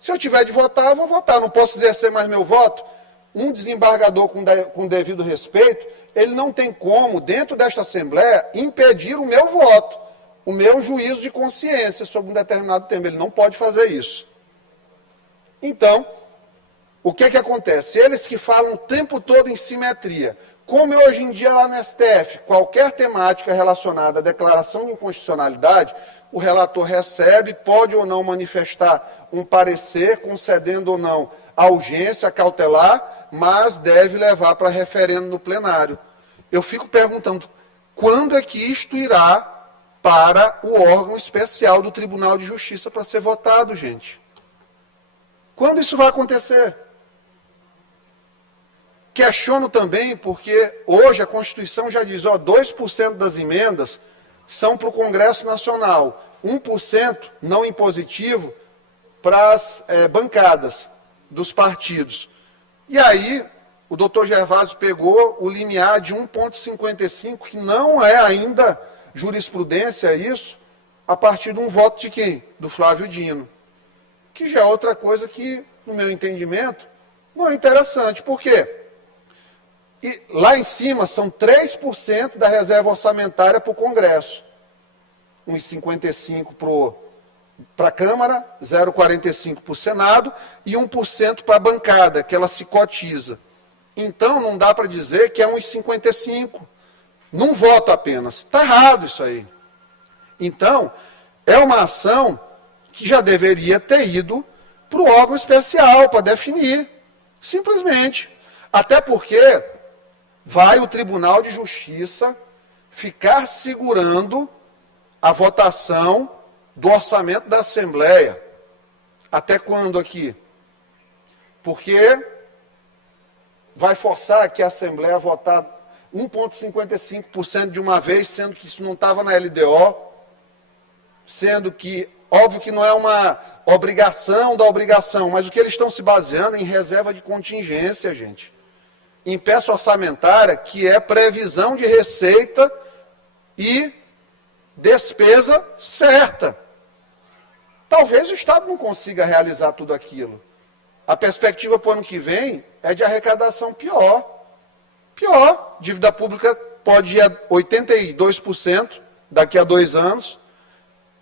Se eu tiver de votar, eu vou votar. Não posso exercer mais meu voto. Um desembargador com devido respeito, ele não tem como, dentro desta Assembleia, impedir o meu voto, o meu juízo de consciência sobre um determinado tema. Ele não pode fazer isso. Então, o que acontece? Eles que falam o tempo todo em simetria, como hoje em dia lá no STF, qualquer temática relacionada à declaração de inconstitucionalidade, o relator recebe, pode ou não manifestar um parecer, concedendo ou não a urgência cautelar, mas deve levar para referendo no plenário. Eu fico perguntando, quando é que isto irá para o órgão especial do Tribunal de Justiça para ser votado, gente? Quando isso vai acontecer? Questiono também porque hoje a Constituição já diz, 2% das emendas são para o Congresso Nacional, 1% não impositivo para as bancadas dos partidos. E aí, o doutor Gervásio pegou o limiar de 1,55, que não é ainda jurisprudência isso, a partir de um voto de quem? Do Flávio Dino. Que já é outra coisa que, no meu entendimento, não é interessante. Por quê? E lá em cima são 3% da reserva orçamentária para o Congresso. 1,55 para a Câmara, 0,45 para o Senado e 1% para a bancada, que ela se cotiza. Então, não dá para dizer que é 1,55. Num voto apenas. Está errado isso aí. Então, é uma ação que já deveria ter ido para o órgão especial para definir. Simplesmente. Até porque vai o Tribunal de Justiça ficar segurando a votação do orçamento da Assembleia. Até quando aqui? Porque vai forçar aqui a Assembleia a votar 1,55% de uma vez, sendo que isso não estava na LDO, sendo que Óbvio que não é uma obrigação da obrigação, mas o que eles estão se baseando em reserva de contingência, gente. Em peça orçamentária, que é previsão de receita e despesa certa. Talvez o Estado não consiga realizar tudo aquilo. A perspectiva para o ano que vem é de arrecadação pior. Pior. Dívida pública pode ir a 82% daqui a 2 anos.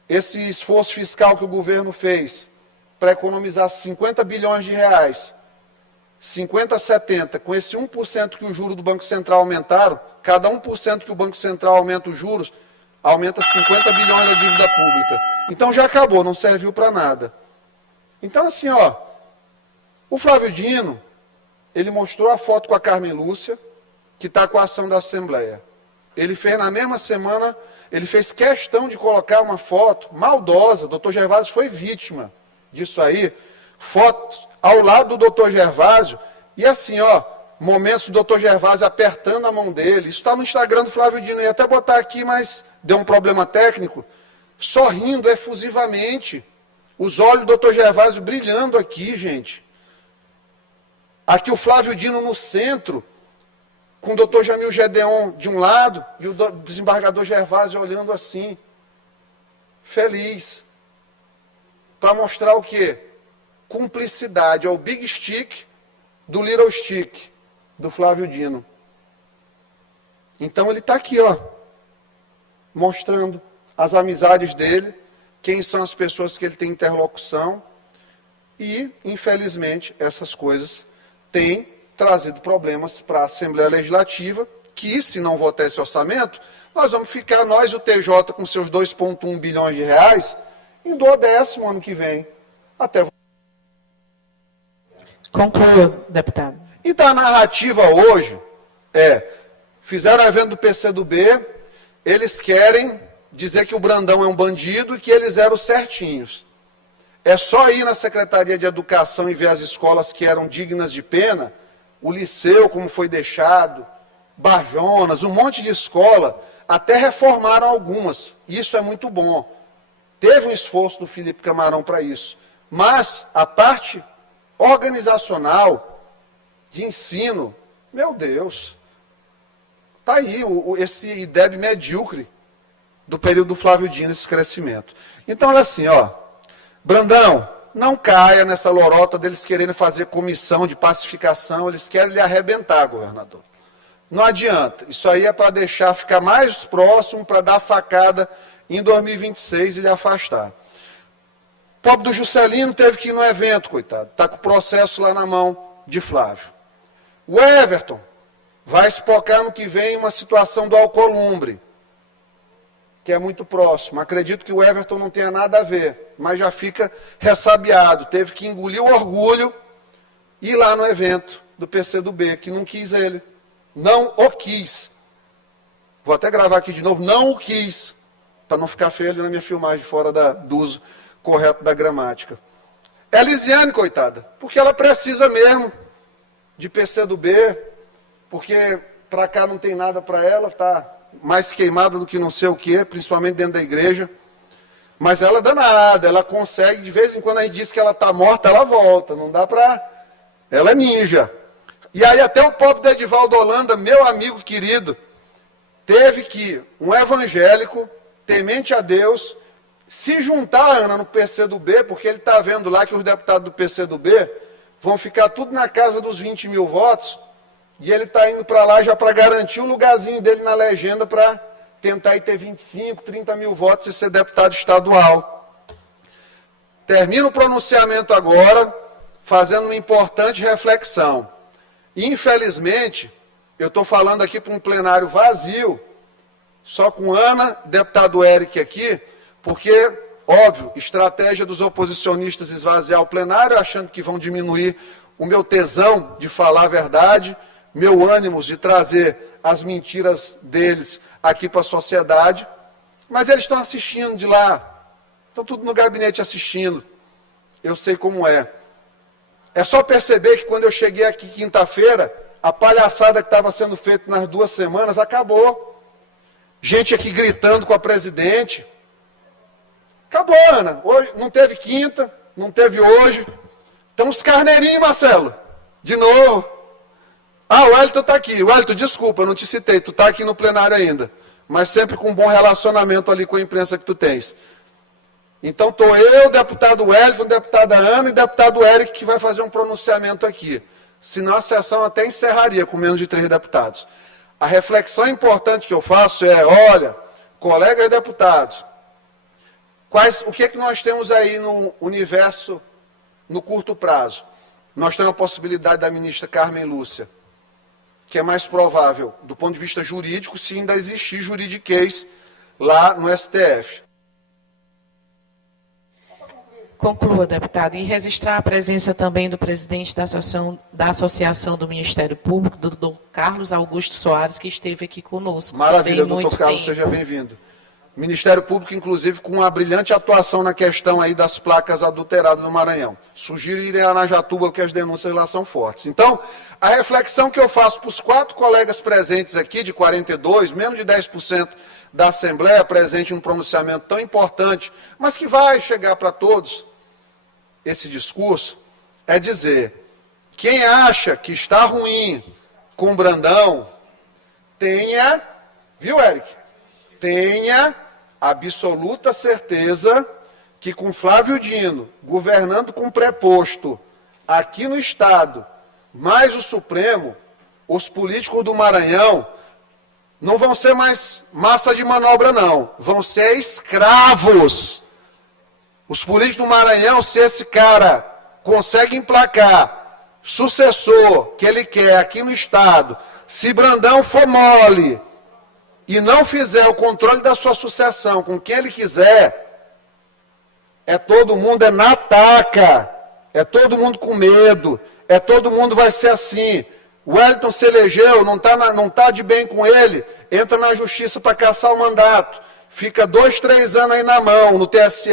Esse esforço fiscal que o governo fez para economizar 50 bilhões de reais, 50, 70, com esse 1% que o juro do Banco Central aumentaram, cada 1% que o Banco Central aumenta os juros, aumenta 50 bilhões da dívida pública. Então já acabou, não serviu para nada. Então assim, o Flávio Dino, ele mostrou a foto com a Carmen Lúcia, que está com a ação da Assembleia. Ele fez na mesma semana, ele fez questão de colocar uma foto maldosa, o doutor Gervásio foi vítima disso aí, foto ao lado do doutor Gervásio, e assim, momentos do doutor Gervásio apertando a mão dele, isso está no Instagram do Flávio Dino, eu ia até botar aqui, mas deu um problema técnico, sorrindo efusivamente, os olhos do doutor Gervásio brilhando aqui, gente. Aqui o Flávio Dino no centro, com o doutor Jamil Gedeon de um lado, e o desembargador Gervásio olhando assim, feliz, para mostrar o quê? Cumplicidade, é o big stick do little stick, do Flávio Dino. Então ele está aqui, mostrando as amizades dele, quem são as pessoas que ele tem interlocução, e, infelizmente, essas coisas têm trazido problemas para a Assembleia Legislativa, que, se não votar esse orçamento, nós vamos ficar, nós e o TJ, com seus 2,1 bilhões de reais, em 12º ano que vem. Até. Conclua, deputado. Então, a narrativa hoje fizeram o evento do PCdoB, eles querem dizer que o Brandão é um bandido e que eles eram certinhos. É só ir na Secretaria de Educação e ver as escolas que eram dignas de pena, o Liceu, como foi deixado, Barjonas, um monte de escola, até reformaram algumas. Isso é muito bom. Teve um esforço do Felipe Camarão para isso. Mas a parte organizacional, de ensino, meu Deus, está aí esse IDEB medíocre do período do Flávio Dino, esse crescimento. Então, olha assim, Brandão, não caia nessa lorota deles querendo fazer comissão de pacificação, eles querem lhe arrebentar, governador. Não adianta, isso aí é para deixar ficar mais próximo, para dar facada em 2026 e lhe afastar. O pobre do Juscelino teve que ir no evento, coitado, está com o processo lá na mão de Flávio. O Everton vai espocar no que vem uma situação do Alcolumbre, que é muito próximo. Acredito que o Everton não tenha nada a ver, mas já fica ressabiado. Teve que engolir o orgulho e ir lá no evento do PCdoB, que não quis ele. Não o quis. Vou até gravar aqui de novo, não o quis, para não ficar feio ali na minha filmagem, fora do uso correto da gramática. Elisiane, coitada, porque ela precisa mesmo de PCdoB, porque para cá não tem nada para ela, está mais queimada do que não sei o quê, principalmente dentro da igreja. Mas ela é danada, ela consegue, de vez em quando a gente diz que ela está morta, ela volta, não dá para... Ela é ninja. E aí até o pobre do Edivaldo Holanda, meu amigo querido, teve que um evangélico, temente a Deus, se juntar, Ana, no PCdoB, porque ele está vendo lá que os deputados do PCdoB vão ficar tudo na casa dos 20 mil votos, e ele está indo para lá já para garantir o lugarzinho dele na legenda para tentar ir ter 25, 30 mil votos e ser deputado estadual. Termino o pronunciamento agora, fazendo uma importante reflexão. Infelizmente, eu estou falando aqui para um plenário vazio, só com Ana, deputado Eric aqui, porque, óbvio, estratégia dos oposicionistas esvaziar o plenário, achando que vão diminuir o meu tesão de falar a verdade, meu ânimo de trazer as mentiras deles aqui para a sociedade, mas eles estão assistindo de lá, estão tudo no gabinete assistindo, eu sei como é. É só perceber que quando eu cheguei aqui quinta-feira, a palhaçada que estava sendo feita nas 2 semanas acabou. Gente aqui gritando com a presidente. Acabou. pô, Ana, hoje não teve quinta, não teve hoje. Então os carneirinhos, Marcelo, de novo. Ah, o Wellington está aqui. Wellington, desculpa, eu não te citei, tu está aqui no plenário ainda. Mas sempre com um bom relacionamento ali com a imprensa que tu tens. Então estou eu, deputado Wellington, deputada Ana e deputado Eric, que vai fazer um pronunciamento aqui. Senão a sessão até encerraria com menos de 3 deputados. A reflexão importante que eu faço é, olha, colegas deputados, o que nós temos aí no universo, no curto prazo? Nós temos a possibilidade da ministra Carmen Lúcia, que é mais provável, do ponto de vista jurídico, se ainda existir juridiquês lá no STF. Conclua, deputado. E registrar a presença também do presidente da Associação do Ministério Público, do Dr. Carlos Augusto Soares, que esteve aqui conosco. Maravilha, doutor Carlos, seja bem-vindo. Ministério Público, inclusive, com uma brilhante atuação na questão aí das placas adulteradas no Maranhão. Sugiro irem a Arajatuba, porque as denúncias lá são fortes. Então, a reflexão que eu faço para os 4 colegas presentes aqui, de 42, menos de 10% da Assembleia presente num pronunciamento tão importante, mas que vai chegar para todos, esse discurso, é dizer, quem acha que está ruim com o Brandão, tenha, viu, Eric? Tenha absoluta certeza que com Flávio Dino, governando com preposto aqui no Estado, mais o Supremo, os políticos do Maranhão não vão ser mais massa de manobra, não. Vão ser escravos. Os políticos do Maranhão, se esse cara consegue emplacar sucessor que ele quer aqui no Estado, se Brandão for mole e não fizer o controle da sua sucessão com quem ele quiser, todo mundo na taca, todo mundo com medo, todo mundo vai ser assim. O Wellington se elegeu, não tá de bem com ele, entra na justiça para caçar o mandato, fica 2, 3 anos aí na mão, no TSE.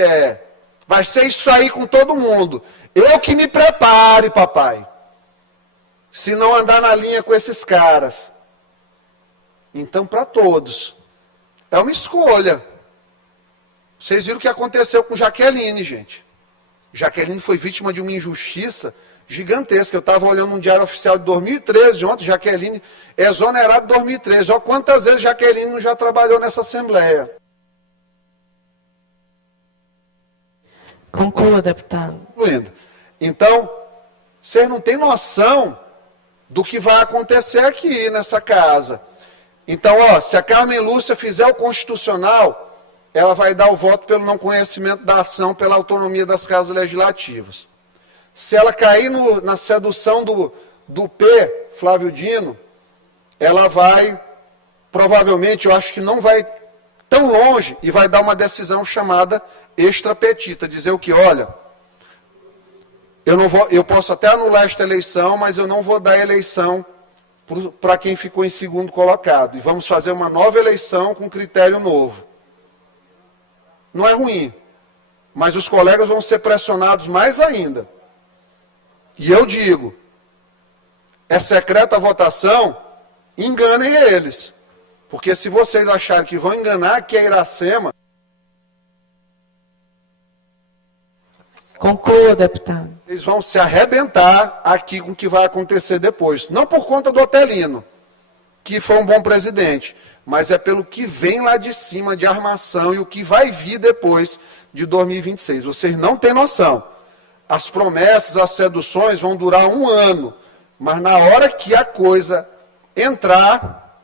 Vai ser isso aí com todo mundo. Eu que me prepare, papai, se não andar na linha com esses caras. Então, para todos, é uma escolha. Vocês viram o que aconteceu com Jaqueline, gente. Jaqueline foi vítima de uma injustiça gigantesca. Eu estava olhando um diário oficial de 2013, ontem, Jaqueline exonerada de 2013. Olha quantas vezes Jaqueline não já trabalhou nessa Assembleia. Conclua, deputado. Então, vocês não têm noção do que vai acontecer aqui nessa casa. Então, se a Carmen Lúcia fizer o constitucional, ela vai dar o voto pelo não conhecimento da ação, pela autonomia das casas legislativas. Se ela cair na sedução do P, Flávio Dino, ela vai, provavelmente, eu acho que não vai tão longe, e vai dar uma decisão chamada extrapetita, dizer o que, olha, eu posso até anular esta eleição, mas eu não vou dar eleição para quem ficou em segundo colocado. E vamos fazer uma nova eleição com critério novo. Não é ruim, mas os colegas vão ser pressionados mais ainda. E eu digo, é secreta a votação, enganem eles. Porque se vocês acharem que vão enganar aqui a Iracema... Conclua, deputado. Eles vão se arrebentar aqui com o que vai acontecer depois. Não por conta do Otelino, que foi um bom presidente, mas é pelo que vem lá de cima de armação e o que vai vir depois de 2026. Vocês não têm noção. As promessas, as seduções vão durar 1 ano, mas na hora que a coisa entrar,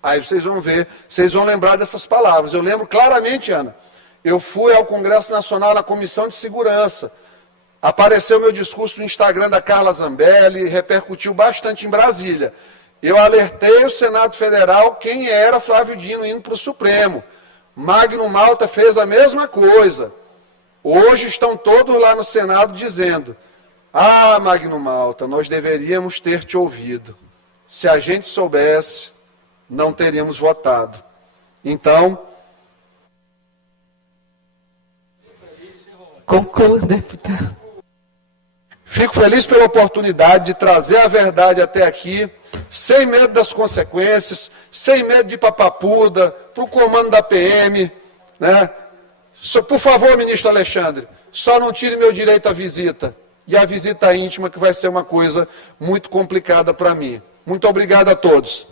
aí vocês vão ver, vocês vão lembrar dessas palavras. Eu lembro claramente, Ana, eu fui ao Congresso Nacional na Comissão de Segurança. Apareceu meu discurso no Instagram da Carla Zambelli, repercutiu bastante em Brasília. Eu alertei o Senado Federal quem era Flávio Dino indo para o Supremo. Magno Malta fez a mesma coisa. Hoje estão todos lá no Senado dizendo, Magno Malta, nós deveríamos ter te ouvido. Se a gente soubesse, não teríamos votado. Então... Conclua, deputado. Fico feliz pela oportunidade de trazer a verdade até aqui, sem medo das consequências, sem medo de papapuda, para o comando da PM, né? Por favor, ministro Alexandre, só não tire meu direito à visita. E a visita íntima, que vai ser uma coisa muito complicada para mim. Muito obrigado a todos.